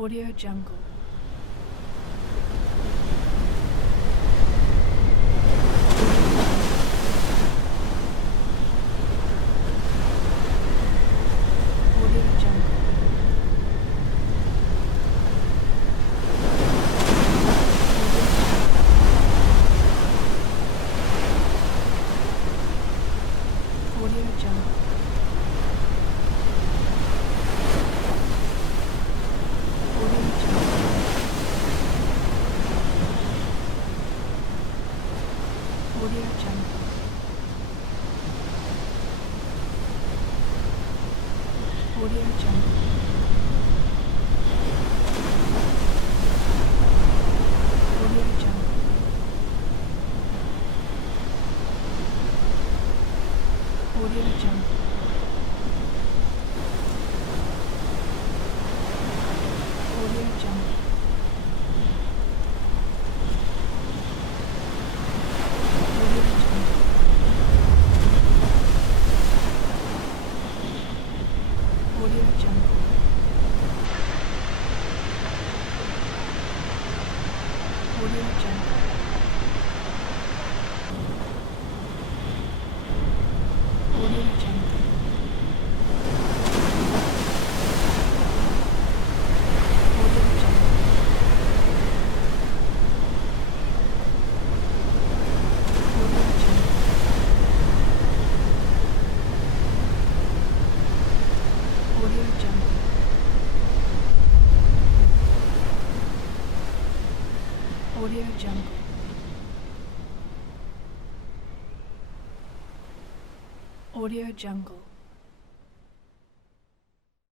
Audio Jungle. Audio Jungle. Audio Jungle. Audio Jungle. Audio Jungle. Audio Jungle. Audio Jungle. Audio Jungle. Audio Jungle. Audio Jungle. Audio Jungle. Audio Jungle. Audio Jungle. Audio Jungle. Audio Jungle. Audio Jungle. Audio Jungle. Audio Jungle.